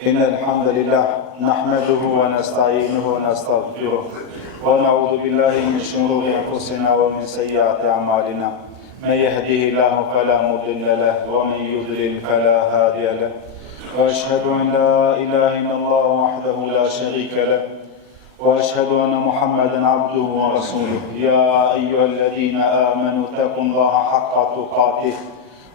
إن الحمد لله نحمده ونستعينه ونستغفره ونعوذ بالله من شرور أنفسنا ومن سيئات أعمالنا من يهده الله فلا مضل له ومن يضلل فلا هادي له وأشهد أن لا إله إلا الله وحده لا شريك له وأشهد أن محمدا عبده ورسوله يا أيها الذين آمنوا اتقوا الله حق تقاته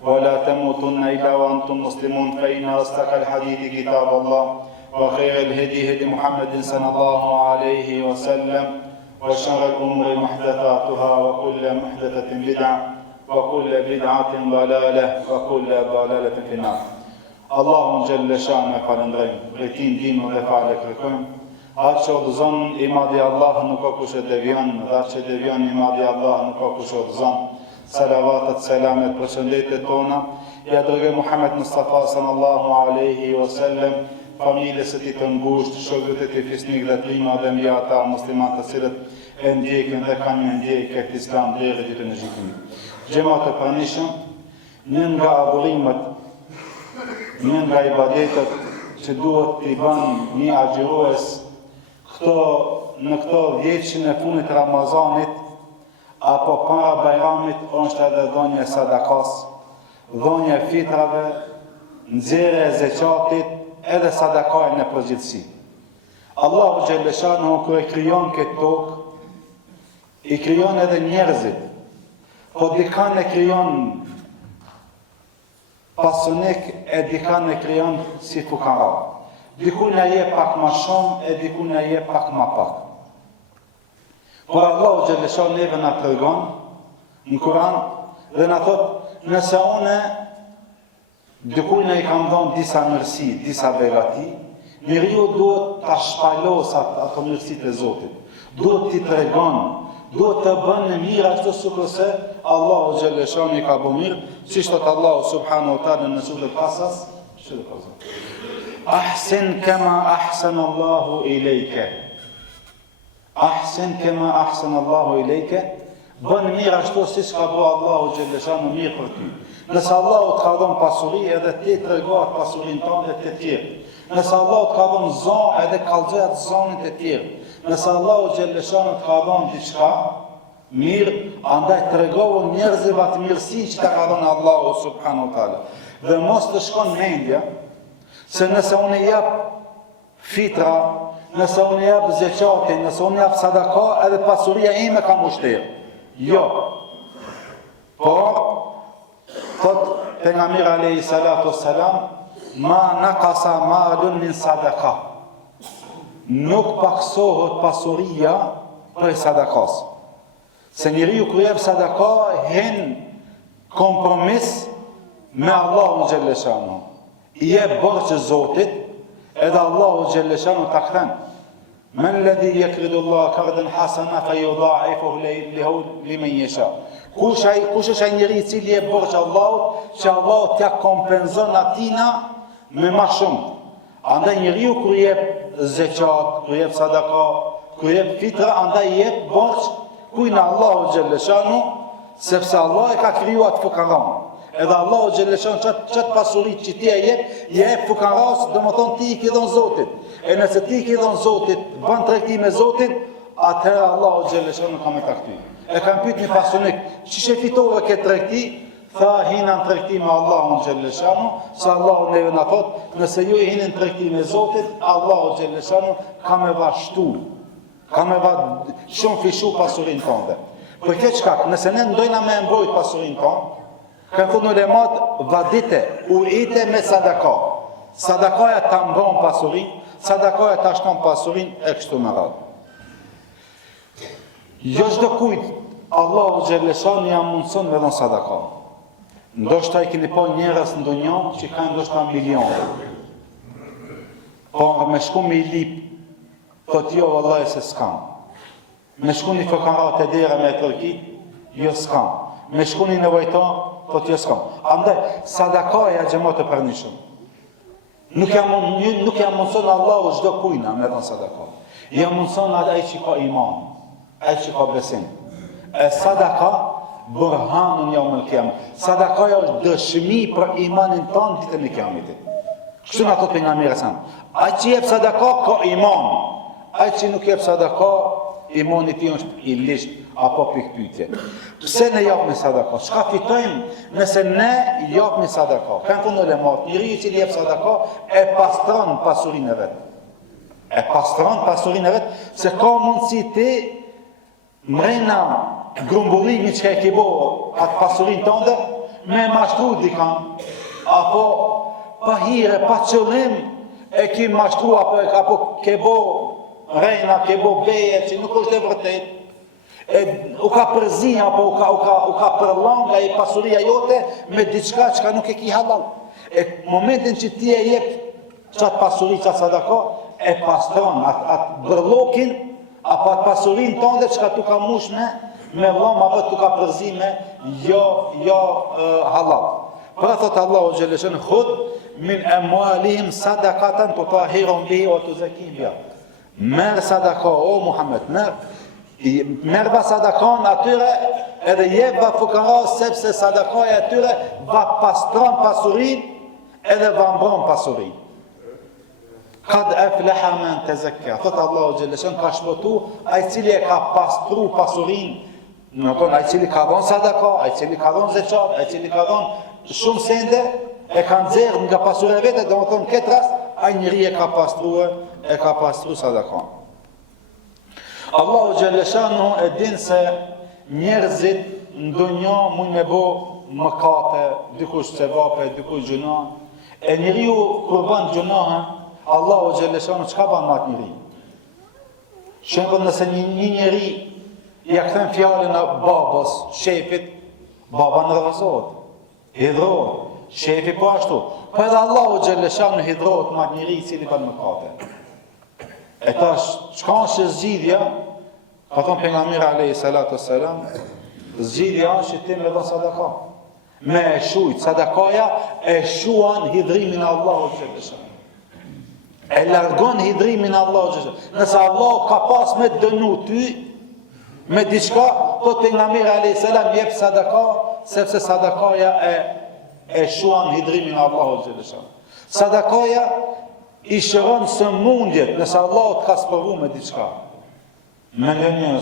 ولا تموتن إلا وأنتم مسلمون فإن أصدق الحديث كتاب الله وخير الهدي هدي محمد صلى الله عليه وسلم وشر الأمور محدثاتها وكل محدثة بدعة وكل بدعة ضلالة وكل ضلالة في النار. Allahun xhelle shane falënderojmë, prej tij ndihmë dhe falë kërkojmë. Atë që udhëzon i madhi Allah nuk ka kush e devion, dhe atë që devion i madhi Allah nuk ka kush e udhëzon. Salavatet, selamet, përshëndetjet tona ja dërgoj Muhammed Mustafa sallallahu alaihi wasallam, familjes së tij të ngushtë, shokët e tij fisnik dhe trima dhe mbi ata muslimanë të cilët e ndjekin dhe kanë ndjekë këtë Islam deri ditën e gjykimit. Xhamat e pranishëm, një nga adhurimet, një nga ibadetet që duhet t'i bën një agjërues në këto 10 e funit të Ramazanit apo para Bajramit është edhe dhënia e sadakas, dhënia e fitrave, nxjerrja e zeqatit, edhe sadakaja në përgjithësi. Allahu xhelle shanuhu kur e krijon këtë tokë, i krijon edhe njerëzit, po dikan e krijon pasunik e dikan e krijon si fukara. Dikun e jep pak ma shumë e dikun e jep pak ma pak. Por Allahu xhelle shanuhu neve na tregon në Kur'an dhe na thot, nëse une dikun e i kam dhënë disa mirësi, disa begati, njeriu duhet ta shpalos ato mirësitë e Zotit. Duhet t'i tregon, duhet të bën në mirë ashtu sikurse Allahu xhelle shanuhu i ka bërë mirë, siç thot Allahu subhanahu wa taala në surën Al-Qasas, Ahsin kama ahsana Allahu ilejke. Ahsin kama ahsana Allahu ilejke. Bën mirë ashtu siç ka bërë Allahu xhelle shanuhu mirë për ty. Nëse Allahu të ka dhënë pasuri, edhe ti tregohet pasurinë tënde të tjerë. Nëse Allahu të ka dhënë zonë, edhe kallëzoja të zonit të tjerë. Nëse Allahu xhelle shanuhu të ka dhënë diçka mirë, andaj tregohu njerëzve atë mirësi që ta ka dhënë Allahu subhanahu wa taala. Dhe mos të shkon mendja se nëse unë jap fitra, nëse unë jap zeqatin, nëse unë jap sadaka, edhe pasuria ime ka mushterë. Jo. Por thot pejgamberi alayhi salatu wassalam, ma naqasa malun min sadaka. Nuk paksohet pasuria për sadakas. Se njeriu kur jep sadaka hen kompromis me Allahun xhelle shanuhu. I jep borxh Zotit, edhe Allahu xhelle shanuhu ta kthen. Men ladhi yakridu Allah qardan hasana fayudha'ifuhu lahu liman yasha. Kush është ai njeri i cili jep borxh Allahut, që Allahu t'ia kompenzon atina me më shumë. Andaj njeriu kur jep zeqat, kur jep sadaka, kur jep fitra, andaj jep borxh kujna Allahu xhelle shanuhu, sepse Allah e ka krijuar fukaran. Edhe Allahu xhelle shanuhu çat pasurit që ti e jep fukaras, domethënë ti i ke dhënë Zotit. E nëse ti i ke dhënë Zotit, bën tregti me Zotin, atëherë Allahu xhelle shanuhu ka me ta kthy. E kam pyet një pasunik, çish e fitove këtë tregti? Tha hina në tregti me Allahun xhelle shanuhu, se Allahu neve na thot, nëse ju hini në tregti me Zotin, Allahu xhelle shanuhu ka me vazhtu, ka me shumë fishu pasurinë tonë. Për këtë shkak, nëse ne ndojna me mbrojt pasurinë tonë, kanë thonë ulemat, vadite, ujite me sadaka. Sadakaja ta mbron pasurinë, sadakaja ta shton pasurinë e kështu me radhë. Jo çdo kujt Allahu xhelle shanuhu ja mundson me dhënë sadaka. Ndoshta i keni pa njerëz në ndonjë që kanë ndoshta milione. Por me shku me i lip, thot jo vallahi se s'kam. Me shku një fukarat e dera me tërki, jo s'kam. Me shku një nevojtar, thot jo s'kam. Andaj, sadakaja xhamat e pranishëm. Nuk jam mundson Allahu çdo kujna me dhënë sadaka. Jam mundson ai që ka iman, ai që ka besim. E sadaka burhanun yawm al-qiyamah. Sadakaja është dëshmi për imanin tonë ditën e Kiametit. Kështu na thot pejgamberi sa. Ai që jep sadaka ka iman. Ai që nuk jep sadaka, imani i tij është i lisht apo pikpyetje. Pse ne japim sadaka? Çka fitojmë nëse ne japim sadaka? Kanë thonë ulemat, njeriu i cili jep sadaka e pastron pasurinë e vet. E pastron pasurinë e vet, se ka mundësi ti mrena grumbullimit që e ke bo atë pasurinë tënde me mashtru dikan, apo pa hire, pa qëllim e ki mashtru apo ke bo rejna, ke bo beje që nuk është e vërtet, u ka përzi apo u ka përlanga i pasuria jote me diçka që nuk e ki halal. Momentin që ti e jep qatë pasuri, qatë sadaka, e pastron atë bërlokin apo atë pasurin tënde që tu ka mush me dhom apo tu ka përzi me jo halal. Pra thot Allahu Gjeleshen, khud min emualihim sadakatan të tahiron bihi o të zekim bja. Merë sadaka, o Muhammed, merë sadakan atyre edhe jebë fukara, sepse sadakaja atyre va pastron pasurin edhe va mbron pasurin. Kad aflaha man tazakka. Thot Allahu Gjeleshen, ka shpëtu ai cili e ka pastru pasurin. Në tonë, ai cili ka dhon sadaka, ai cili ka dhon zeqat, ai cili ka dhon shumë sende, e ka nxerr nga pasuria vete, do të thonë këtë rast, ai njeri e ka pastru sadakan. Allahu Gjeleshanu e din se njerëzit në dunja mund me bo mëkate, dikush sevape, dikush gjuna, e njeriu kur bën gjunahën, Allahu Gjeleshanu çka bën me atë njeri? Shembull, nëse një njeri ja kthen fjalën e babës, shefit, baba nervozohet, hidrohet, shefi po ashtu. Po edhe Allahu Gjeleshanu hidrohet me atë njeri i cili bën mëkate. E tash, çka është zgjidhja? Ka thonë pejgamberi alayhi salatu wassalam, zgjidhja është ti me dhon sadaka. Me e shujt, sadakaja e shuan hidrimin e Allahut Gjeleshanu. E largon hidrimin e Allahut Gjeleshanu. Nëse Allah ka pas me dënu ty, me diçka, thot pejgamberi alayhi salam jep sadaka, sepse sadakaja e shuan hidrimin e Allahut Gjeleshanu. Sadakaja i shëron sëmundjet, nëse Allah të ka spërvu me diçka, me një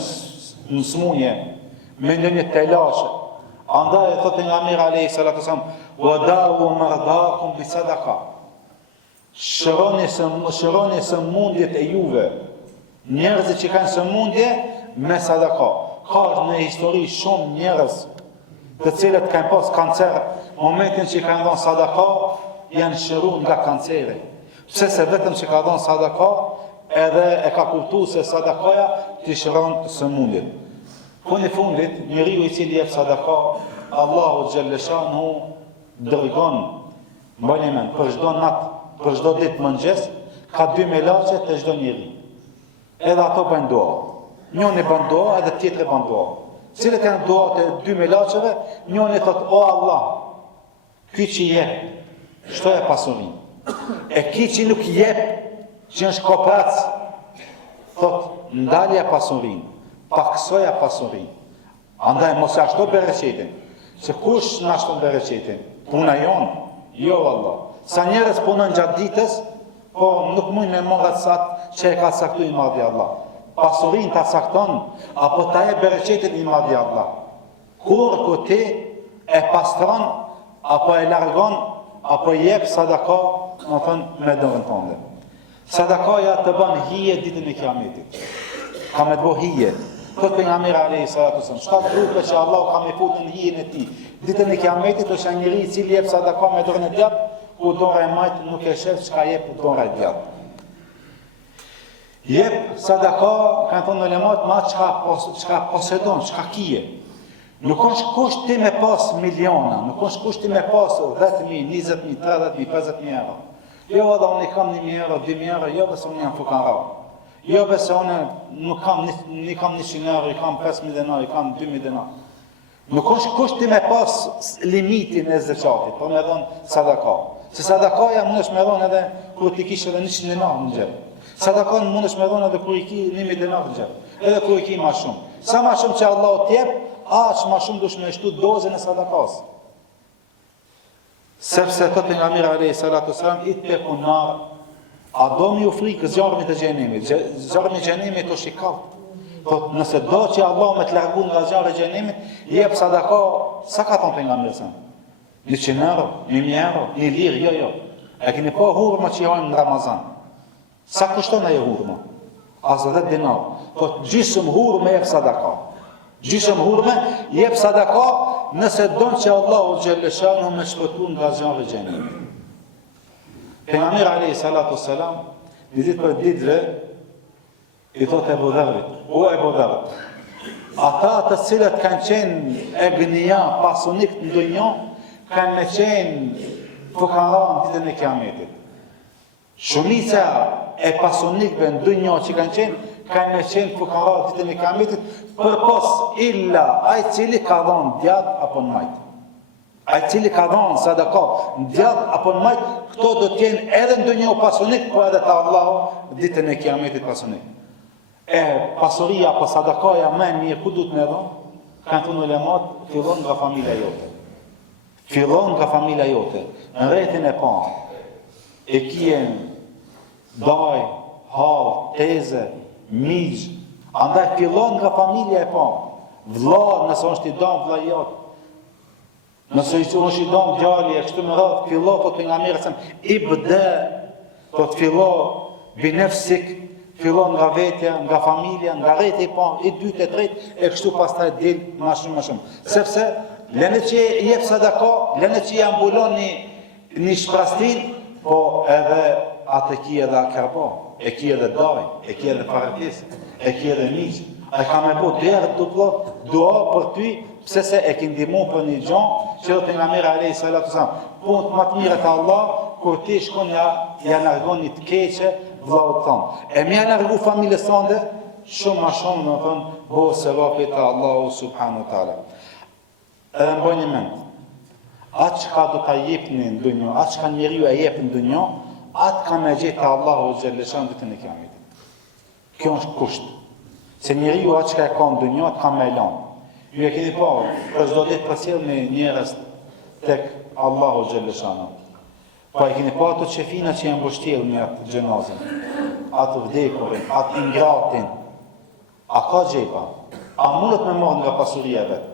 smunje, me një telashe. Andaj e thot pejgamberi alayhi salatu wasalam, wadawu mardakum bi sadaka. Shëroni sëmundjet e juve. Njerëzit që kanë sëmundje me sadaka. Ka në histori shumë njerëz të cilët kanë pas kancer, momentin që kanë dhënë sadaka, janë shëruar nga kanceri. Pse se vetëm që ka dhënë sadaka, edhe e ka kuptuar se sadakaja t'i shëron sëmundjet. Në fundit, njeriu i cili jep sadaka, Allahu Gjeleshanu dërgon, mbani mend, për çdo natë, për çdo ditë mëngjes, ka 2 melaçe të çdo njeri. Edhe ato bën dua. Njëri bën dua, edhe tjetri bën dua. Cilët janë duat e 2 melaçeve? Njëri thot, o Allah, ky që jep, shtoj e pasurin. E ky që nuk jep, që është koprac, thot, ndalja pasurin, paksoja pasurin. Andaj mos e ashtu bereqetin. Se kush në ashtu bereqetin? Puna jonë? Jo, Allah. Sa njerëz punën gjatë ditës, po nuk mund me marrë atë që e ka saktu i madhi Allah. Pasurin ta sakton, apo ta e bereqetin i madhi Allah. Kur ku ti e pastron, apo e largon, apo jep sadaka, më thënë me dorën tënde. Sadakaja të bën hije ditën e Kiametit. Ka me të bo hije. Thot pejgamberi alayhi salatu wasallam, shtat grupe që Allah ka me fut në hijen e tij. Ditën e Kiametit është një njeri i cili jep sadaka me dorën e djathtë, ku dora e majt nuk e shef çka jep dora e djathtë. Jep sadaka, kanë thonë ulemat, ma çka posedon, çka kije. Nuk është kusht ti me pas miliona, nuk është kusht ti me pas 10.000, 20.000, 30.000, 50.000 euro. Jo, edhe unë i kam 1.000 euro, 2.000 euro, jo dhe se unë jam fukara. Jo dhe se unë nuk kam 100 euro, i kam 5.000 denar, i kam 2.000 denar. Nuk është kusht ti me pas limitin e zeqatit, po me dhonë sadaka. Se sadakaja mund është me dhonë edhe kur ti kish edhe 100 denar në gjep. Sadakon mund është me dhonë edhe kur i ki 1.000 denar në gjep. Edhe kur i ki ma shumë. Sa ma shumë që Allah t'jep, aq ma shumë dush me shtu dozën e sadakas. Sepse thot pejgamberi alayhi salatu wasalam ittaqun nar. A do mi u frikë zjarmit të xhenemit? Zjarmi i xhenemit është i kallët. Thot nëse do që Allah me të largu nga zjarri i xhenemit, jep sadaka, sa ka thon pejgamberi sa? 100 euro, 1000 euro, 1 lirë, jo. E keni pa hurma që janë në Ramazan. Sa kushton ajo hurma? As 10 dinar. Thot gjysmë hurme jep sadaka. Gjysmë hurme jep sadaka nëse don që Allahu xhaleshanu me shpëtu nga zjarri i xhenemit. Pejgamberi alayhi salatu wassalam, ditë për ditëve, i thot Ebu Dharrit, o Ebu Dharr, ata të cilët kanë qenë e gënia, pasunik në dunjë, kanë me qenë fukara në ditën e Kiametit. Shumica e pasunikëve në dunjë që kanë me qenë fukara në ditën e Kiametit, përpos illa ai cili ka dhënë djath apo në majt. Ai cili ka dhënë sadaka në djath apo në majt, këto do të jenë edhe në dunjë pasunik, po edhe te Allahu ditën e Kiametit pasunik. E pasuria apo sadakaja më e mirë ku duhet me dhënë? Kanë thënë ulemat, fillon nga familja jote. Fillon nga familja jote. Në rrethin e parë, e kien daj, hall, teze, miq, andaj fillon nga familja e parë. Vlla, nëse është i dam vlla jot. Nëse është i dam djali, e kështu me radhë, fillo po pejgamberi sa ibda, po të fillo binefsik, fillon nga vetja, nga familja, nga rreti i parë, i dytë, e tretë, e kështu pastaj del më shumë. Sepse lënë që jep sadaka, lënë që ja mbulon një shprastin, po edhe atë ki edhe akerba, e ki edhe daj, e ki edhe parakes, e ki edhe miq. Ai ka me po derë dua për ty, pse se e ki ndihmu për një gjë që do pejgamberi alayhi salatu wasalam. Punë më të mira te Allah, kur ti shkon ja largon një të keqe vllaut ton. E më ja largu familjes sonde, shumë më shumë do të thon, bo sevapi te Allahu subhanahu wa taala. Edhe më bëjnë mend. Atë çka do ta jepni në dunjë, atë çka njeriu e jep në dunjë, atë ka me gjetë Allahu xhaleshan ditën e Kiametit. Kjo është kusht. Se njeriu atë çka e ka në dunjë, atë ka me lënë. Ju e keni parë, për çdo ditë përcjell me njerëz tek Allahu xhaleshan. Po e keni parë ato çefina që janë mbështjellë me atë xhenazën, atë vdekurin, atë ingratin. A ka gjepa? A mundet me marrë nga pasuria vet?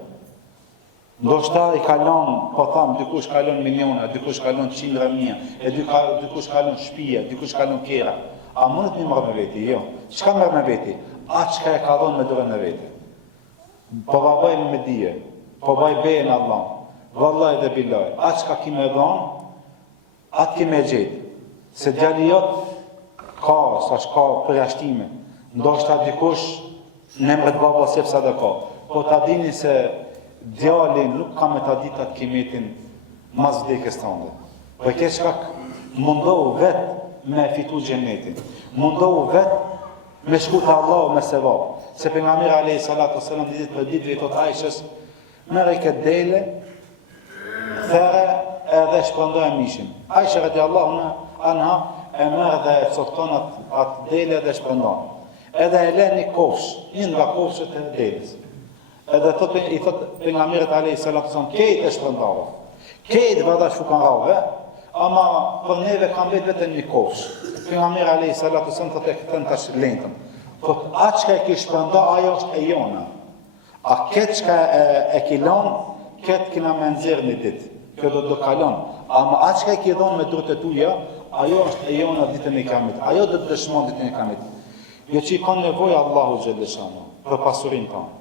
Ndoshta i kalon, po tham, dikush kalon miliona, dikush kalon 100.000, e dikush kalon shtëpia, dikush kalon kera. A mundet me marrë me veti? Jo. Çka merr me veti? Atë çka e ka dhënë me dorën e vet. Po babaj me dije, po baj bejën Allah, vallahi dhe billahi, atë çka ki me dhënë, atë ki me gjetë. Se djali jot ka, ka përjashtime. Ndoshta dikush në emër të babas jep sadaka. Po ta dini se djali nuk ka me ta ditë atë kimetin mas vdekjes tënde. Për këtë shkak mundohu vet me fitu xhenetin. Mundohu vet me shku te Allahu me sevap. Se pejgamberi alayhi salatu wasallam ditë për ditë thot Aishës, merre këtë dele, thërë edhe shpërndoj mishin. Aisha radiallahu anha e merr dhe e cofton atë dele dhe shpërndon. Edhe e lën një kofsh, një nga kofshët e delës. Edhe i thot pejgamberit alayhi salatu wasallam, këtë e shpërndova. Këtë vadash fukarave, ama për neve kam vetëm një kofsh. Pejgamberi alayhi salatu wasallam thotë këtë tash lentëm. Thot, atë çka e ki shpërnda, ajo është e jona. A këtë çka e ki lënë, këtë kina me nxjerrë një ditë. Kjo do kalon. Ama atë çka e ki dhënë me dorët e tuaja, ajo është e jona ditën e Kiametit. Ajo do të dëshmon ditën e Kiametit. Jo që i ka nevojë Allahu xhaleshanu për pasurinë tonë.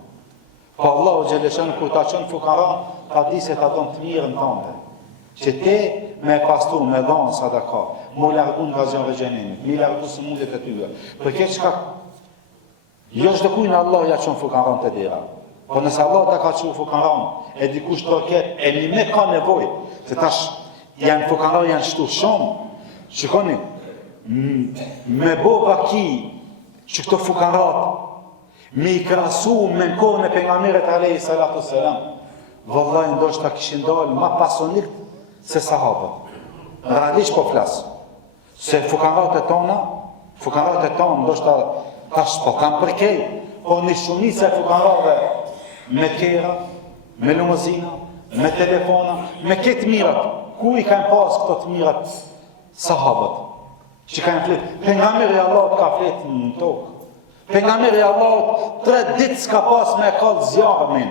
Po Allahu xhaleshanu kur ta çon fukara, ta di se ta don të mirën tënde. Që ti me pastru, me dhënë sadaka, mu largu nga zjarri i xhenemit, mi largu sëmundjet e tyre. Për këtë çka jo çdo kujt Allah ja çon fukaran te dera. Po nëse Allah ta ka çu fukaran, e dikush të ketë, e një me ka nevojë, se tash janë fukaran janë shtu shumë. Shikoni, me bo vaki që këto fukarat me i krasu me në kohën e pejgamberit alayhi salatu wassalam, vallahi ndoshta kishin dalë më pasonikt se sahabët. Realisht po flas. Se fukarat e tonë ndoshta tash po kam përkej, po një shumicë e fukarave me kera, me lumozina, me telefona, me këtë mirat, ku i kanë pas këto të mirat sahabët? Që kanë flet, pejgamberi i Allahut ka flet në tokë. Pejgamberi i Allahut 3 ditë s'ka pas me kall zjarmin.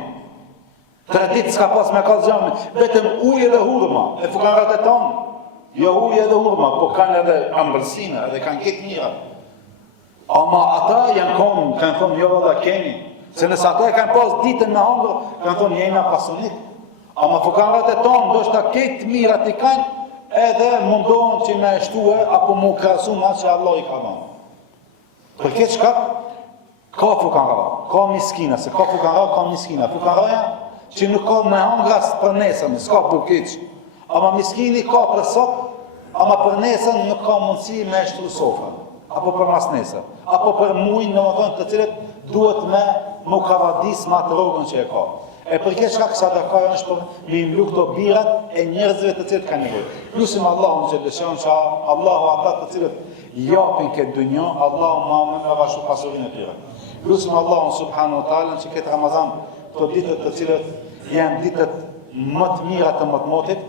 3 ditë s'ka pas me kall zjarmin, vetëm ujë dhe hurma. E fukarat e tonë, jo ujë dhe hurma, po kanë edhe ambëlsina, edhe kanë këtë mirat. Ama ata kanë thonë, jo valla keni. Se nëse ata e kanë pas ditën me hangër, kanë thonë jena pasonit. Ama fukarat e tonë, ndoshta këtë mirat i kanë, edhe mundohen që me shtue apo mu krahasu me atë që Allah i ka dhënë. Për këtë shkak ka fukara, ka miskina, se ka fukara, ka miskina. Fukaraja që nuk ka me hangras për nesën, s'ka për keq. Ama miskini ka për sot, ama për nesën nuk ka mundësi me shtru sofa, apo për mas nesën, apo për mujnë në më thonë të cilët duhet me mu kavadis me atë rogën që e ka. E për këtë shkak sadakaja është për me imlu këto birat e njerëzve të cilët kanë nevojë. Lusim Allahun që lëshon që Allahu ata të cilët japin këtë dunjë, Allahu më vashu pasurinë e tyre. Lusim Allahun subhanahu wa taala që këtë Ramazan, këto ditët të cilët janë ditët më të mira të mëtmotit,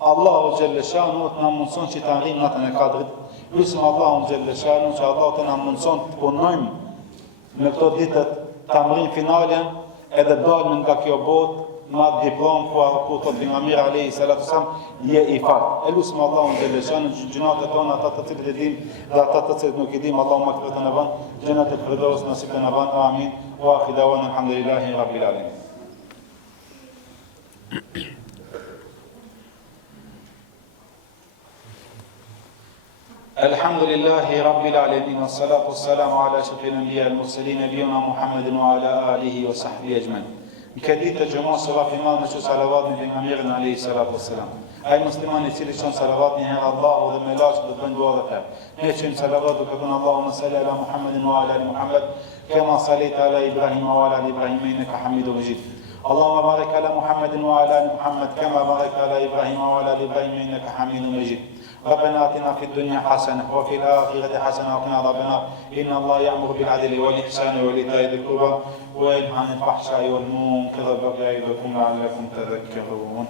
Allahu xhelleshanu të na mundson që të arrijmë natën e Kadrit. Lusim Allahun xhelleshanu që Allahu të na mundson të punojmë në këto ditët të arrijmë finalen, edhe dalën nga kjo botë ma diplom ku të pejgamberi alayhi salatu wasallam je i fat. Lusim Allahun xhelleshanu që gjunat e tona ata të cilët e dim dhe ata të cilët nuk e dim, Allahu magfiret në ban, xhenat e firdaus nasib në ban. Amin. Wa akhiru da'wana alhamdulillahi rabbil alamin. الحمد لله رب العالمين والصلاة والسلام على أشرف الأنبياء المرسلين نبينا محمد وعلى آله وصحبه أجمعين. Këtë gjëma sëra final me që salavat në pejgamberin alayhi salatu wassalam. Ai muslimani i cili çon salavat një herë Allahu dhe me laç do të bëjnë dua dhe fe. Ne çojmë salavat duke thënë Allahumma salli ala Muhammedin wa ala ali Muhammad kama sallaita ala Ibrahim wa ala ali Ibrahim innaka Hamidum Majid. Allahumma barik ala Muhammedin wa ala ali Muhammad kama barakta ala Ibrahim wa ala ali Ibrahim innaka Hamidum Majid. ربنا آتنا في الدنيا حسنة وفي الآخرة حسنة وقنا عذاب النار إن الله يأمر بالعدل والإحسان وإيتاء ذي القربى وينهى عن الفحشاء والمنكر والبغي يعظكم لعلكم تذكرون.